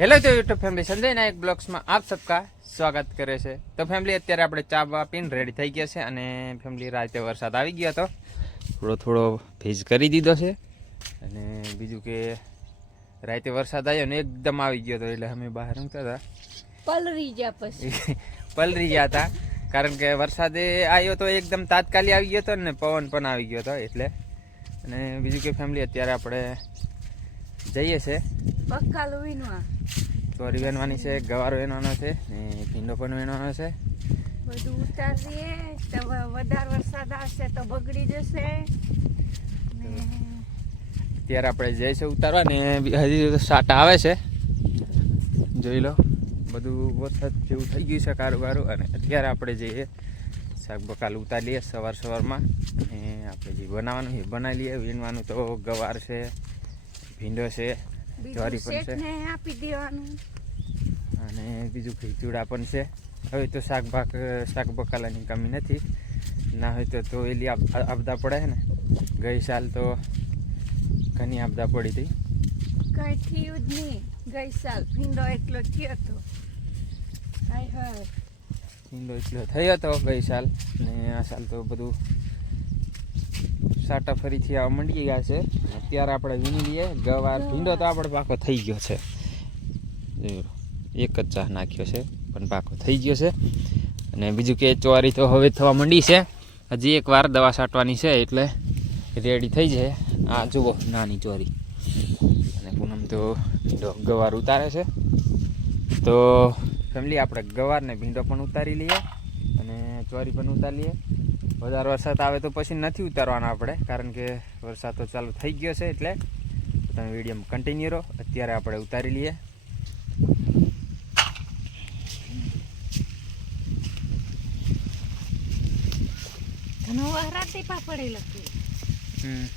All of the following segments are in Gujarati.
हेलो तो यूट्यूब फैमिली संजय नायक ब्लॉग्स में आप सबका स्वागत करे છે। તો ફેમિલી અત્યારે આપણે ચા બા પીને રેડી થઈ ગયા છે અને ફેમિલી રાતે વરસાદ આવી ગયો તો થોડો ભેજ કરી દીધો છે અને બીજું કે રાતે વરસાદ આવ્યો ને એકદમ આવી ગયો તો એટલે અમે બહાર રમતા હતા પલરી ગયા હતા કારણ કે વરસાદે આવ્યો તો એકદમ તાત્કાલિક આવી ગયો તો ને પવન પણ આવી ગયો તો એટલે અને બીજું કે ફેમિલી અત્યારે આપણે જઈએ છે બકાલો વીણવા ચોરી વેણવાની છે, ગવારો વેણવાનો છે ને ભીંડો પણ વેણવાનો છે। બધું ઉતારીએ તો વધારે વરસાદ આવશે તો બગડી જશે ને અત્યારે આપણે જઈશું ઉતારવા ને હજી સાટા આવે છે જોઈ લો બધું વરસાદ જેવું થઈ ગયું છે કારું કારું અને અત્યારે આપણે જઈએ શાક બકાલ ઉતારી લઈએ સવારમાં અને આપણે જે બનાવવાનું એ બનાવી લઈએ। વીણવાનું તો ગવાર છે, ભીંડો છે, જ્વારી પણ છે આપી દેવાનું અને બીજું ખીચુડા પણ છે। હવે તો શાક બકાલાની કમી નથી, ના હોય તો એલી આપદા પડે ને। ગઈ સાલ તો ઘણી આપદા પડી હતી, કઈ થયું જ નહીં। ગઈ સાલ ભીંડો એટલો થયો હતો, ભીંડો એટલો થયો હતો ગઈ સાલ ને આ સાલ તો બધું સાટા ફરીથી આવવા માંડી ગયા છે। અત્યારે આપણે વીણી લઈએ ગવાર, ભીંડો તો આપણે પાકો થઈ ગયો છે, એક જ ચા નાખ્યો છે પણ પાકો થઈ ગયો છે અને બીજું કે ચોરી તો હવે થવા માંડી છે, હજી એકવાર દવા છાંટવાની છે એટલે રેડી થઈ જાય। આ જુઓ નાની ચોરી અને પૂનમ તો ભીંડો ગવાર ઉતારે છે। તો ફેમિલી આપણે ગવાર ને ભીંડો પણ ઉતારી લઈએ અને ચોરી પણ ઉતારી લઈએ। વધારે વરસાદ આવે તો પછી નથી ઉતારવાનો આપણે કારણ કે વરસાદ તો ચાલુ થઈ ગયો છે એટલે તમે વિડીયોમાં કન્ટિન્યુ રહો। અત્યારે આપણે ઉતારી લઈએ। ઘણો વરાતી પાપડે લખ્યું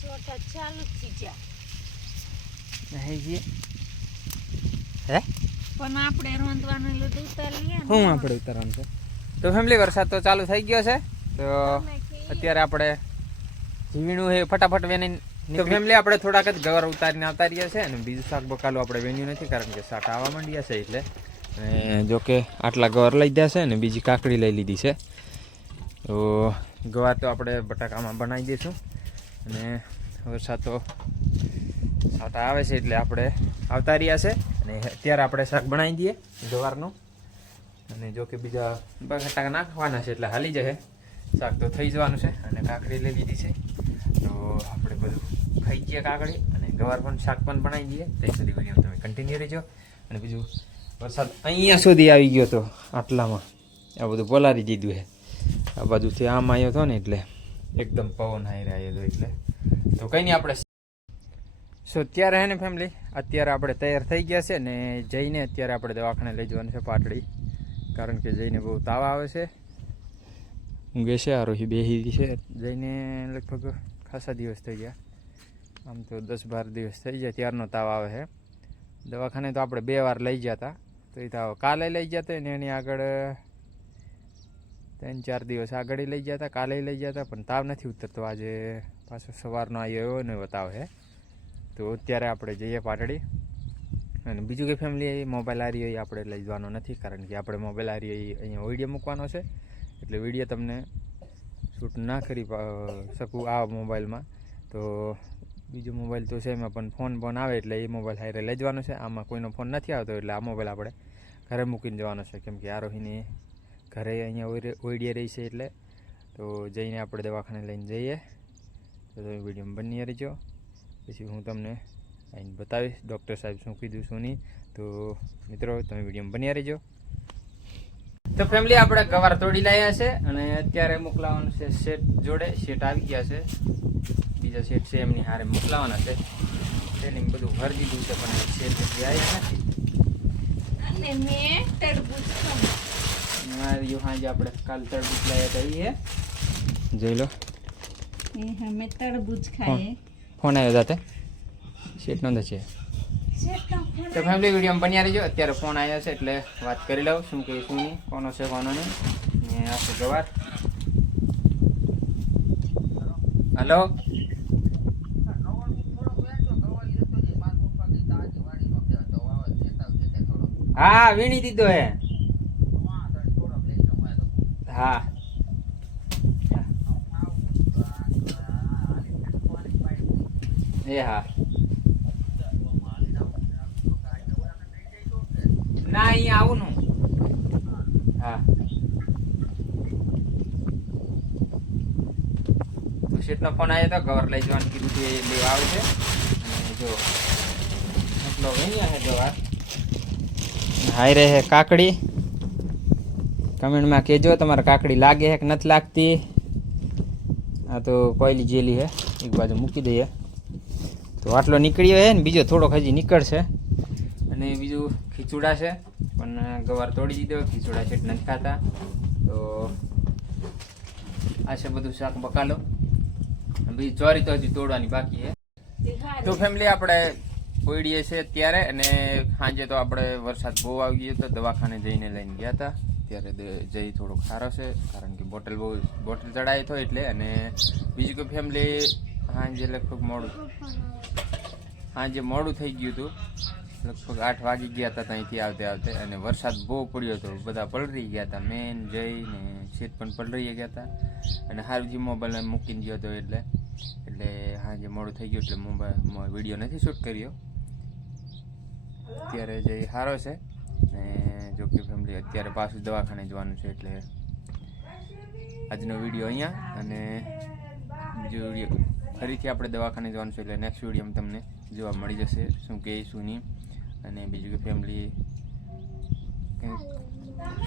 સોટા ચાલુ થઈ જા હે પણ આપણે રોંધવાનું લીધું ઉતારી લઈએ હું આપણે ઉતારવાનું છે। તો ફેમિલી વરસાદ તો ચાલુ થઈ ગયો છે તો અત્યારે આપણે વીણું એ ફટાફટ વેણી તો ફેમિલી આપણે થોડાક જ ગવાર ઉતારીને આવતા રહ્યા છે અને બીજું શાક બકાલું આપણે વેણ્યું નથી કારણ કે શાક આવવા માંડ્યા છે એટલે અને જો કે આટલા ગવાર લઈ ગયા છે ને બીજી કાકડી લઈ લીધી છે। તો ગવાર તો આપણે બટાકામાં બનાવી દઈશું અને વરસાદ તો સાટા આવે છે એટલે આપણે આવતા રહ્યા છે અને અત્યારે આપણે શાક બનાવી દઈએ ગવારનું અને જો કે બીજા બટાકા નાખવાના છે એટલે હાલી જશે, શાક તો થઈ જવાનું છે અને કાકડી લઈ લીધી છે તો આપણે બધું ખાઈ જઈએ કાકડી અને ગવાર પણ શાક પણ બનાવી દઈએ। ત્યાં સુધી વિડીયો તમે કન્ટિન્યુ રહેજો અને બીજું વરસાદ અહીંયા સુધી આવી ગયો તો આટલામાં આ બધું પલારી દીધું છે, આ બાજુથી આમ આવ્યો હતો ને એટલે એકદમ પવન આવી રહ્યો એટલે તો કંઈ નહીં આપણે સો અત્યારે હે ને ફેમિલી અત્યારે આપણે તૈયાર થઈ ગયા છે ને જઈને અત્યારે આપણે દવાખાને લઈ જવાનું છે પાટડી કારણ કે જઈને બહુ તાવ આવે છે, ઊંઘે છે આરોહી બેહી છે જઈને લગભગ ખાસા દિવસ થઈ ગયા, આમ તો 10-12 દિવસ થઈ જાય ત્યારનો તાવ આવે છે। દવાખાને તો આપણે 2 વાર લઈ ગયા હતા તો એ તાવ કાલે લઈ ગયા હતા ને એની આગળ 3-4 દિવસ આગળ લઈ ગયા હતા, કાલે લઈ ગયા હતા પણ તાવ નથી ઉતરતો, આજે પાછો સવારનો આવ્યો એવો ને તાવ છે। તો અત્યારે આપણે જઈએ પાટડી અને બીજું કે ફેમિલી મોબાઈલ આર્યો એ આપણે લઈ જવાનો નથી કારણ કે આપણે મોબાઈલ આર્યો અહીંયા વિડીયો મૂકવાનો છે એટલે વિડીયો તમને શૂટ ના કરી શકું આ મોબાઈલમાં। તો બીજો મોબાઈલ તો છે એમાં પણ ફોન આવે એટલે એ મોબાઈલ હારે લઈ જવાનો છે, આમાં કોઈનો ફોન નથી આવતો એટલે આ મોબાઈલ આપણે ઘરે મૂકીને જવાનો છે કેમ કે આરોહીને ઘરે અહીંયા ઓઈડિયા રહી છે એટલે તો જઈને આપણે દવાખાને લઈને જઈએ તો તમે વિડીયોમાં બની રહેજો, પછી હું તમને આઈને બતાવીશ ડૉક્ટર સાહેબ શું કીધું શું નહીં। તો મિત્રો તમે વિડીયોમાં બન્યા રહેજો। તો ફેમિલી આપણે ગવાર તોડી લાવ્યા છે અને અત્યારે મોકલાવાનું છે શેઠ જોડે, શેઠ આવી ગયા છે, બીજા શેઠ છે એમની હારે મોકલાવાના છે, ટ્રેનિંગ બધું ભરી દીધું છે પણ શેઠ હજી આવ્યા નથી અને મેં તરબૂચ ખાધું હાજે આપણે કાલ તરબૂચ લાવ્યા હતા એ જોઈ લો અમે તરબૂચ ખાઈએ। ફોન આવ્યો જાતે શેઠનો તો છે તો ફેમિલી વિડીયોમાં બન્યા રહેજો। અત્યારે ફોન આવ્યો છે એટલે વાત કરી લઉં શું કહે શું નહીં, કોનો છે કોનો નહીં ને આ છે ગવાર। હલો હા વીણી દીધો હે. હા એ હા ના અહીંયા આવું નું. હા શેઠનો ફોન આવ્યો તો ગવર લઈ જવાનું કીધું કે લેવા આવે છે. અને જો એટલો અહીંયા હે ગવાર હાઈ રહે હે કાકડી. કમેન્ટમાં કહેજો તમારે કાકડી લાગે હે કે નથી લાગતી. આ તો કોયલી જેલી હે એક બાજુ મૂકી દઈએ. તો આટલો નીકળ્યો હે ને બીજો થોડોક હજી નીકળશે. અને બીજું ખીચુડા છે પણ ગવાર તોડી દીધો. ખીચુડા છે નથી ખાતા. તો આ છે બધું શાક બકાલો. બીજી ચોરી તો હજી તોડવાની બાકી છે. તો ફેમિલી આપણે પોઈડીએ છે અત્યારે. અને સાંજે તો આપણે વરસાદ બહુ આવી ગયો તો દવાખાને જઈને લઈને ગયા હતા. ત્યારે જઈ થોડોક સારો છે કારણ કે બોટલ ચડાવી હતો એટલે. અને બીજું કે ફેમિલી સાંજે લગભગ મોડું થઈ ગયું હતું. લગભગ 8 વાગી ગયા હતા ત્યાંથી આવતે. અને વરસાદ બહુ પડ્યો હતો. બધા પલરી ગયા હતા. મેન જઈને શેઠ પણ પલરી ગયા હતા. અને હારજી મોબાઈલ મૂકીને ગયો હતો એટલે સાંજે મોડું થઈ ગયું એટલે મોબાઈલ વિડીયો નથી શૂટ કર્યો. અત્યારે જે સારો છે. ને જો કે ફેમિલી અત્યારે પાછું દવાખાને જવાનું છે એટલે આજનો વિડીયો અહીંયા. અને બીજો વિડીયો ફરીથી આપણે દવાખાને જવાનું છે એટલે નેક્સ્ટ વિડીયોમાં તમને જોવા મળી જશે શું કે શું નહીં. અને બીજું કે ફેમિલી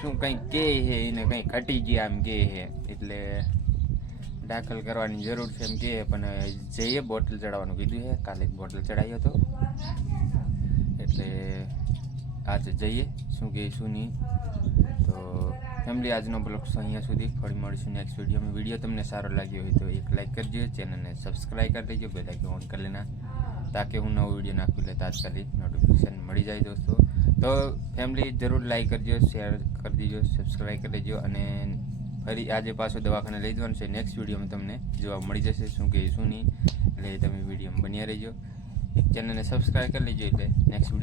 શું કંઈક કહે છે એને કંઈ ઘટી ગયા એમ કહે છે એટલે દાખલ કરવાની જરૂર છે એમ કહે. પણ જઈએ બોટલ ચડાવવાનું કીધું છે. કાલે એક બોટલ ચડાવ્યો હતો એટલે આજે જઈએ શું કે શું નહીં. તો ફેમિલી આજનો બ્લોગ અહીંયા સુધી. ફરી મળીશું નેક્સ્ટ વિડીયોમાં. વિડીયો તમને સારો લાગ્યો હોય તો એક લાઈક કરજો. ચેનલને સબસ્ક્રાઈબ કરી દેજો. બેલ આઇકન ઓન કરી લેના તાકે હું નવો વિડીયો નાખું એટલે તાત્કાલિક નોટિફિકેશન મળી જાય દોસ્તો. તો ફેમિલી જરૂર લાઈક કરજો, શેર કરી દેજો, સબસ્ક્રાઈબ કરી દેજો. અને ફરી આજે પાછું દવાખાને લઈ જવાનું છે. નેક્સ્ટ વિડીયોમાં તમને જોવા મળી જશે શું કે શું નહીં. એટલે તમે વિડીયોમાં બન્યા રહેજો. એક ચેનલને સબસ્ક્રાઈબ કરી લેજો એટલે નેક્સ્ટ વિડીયો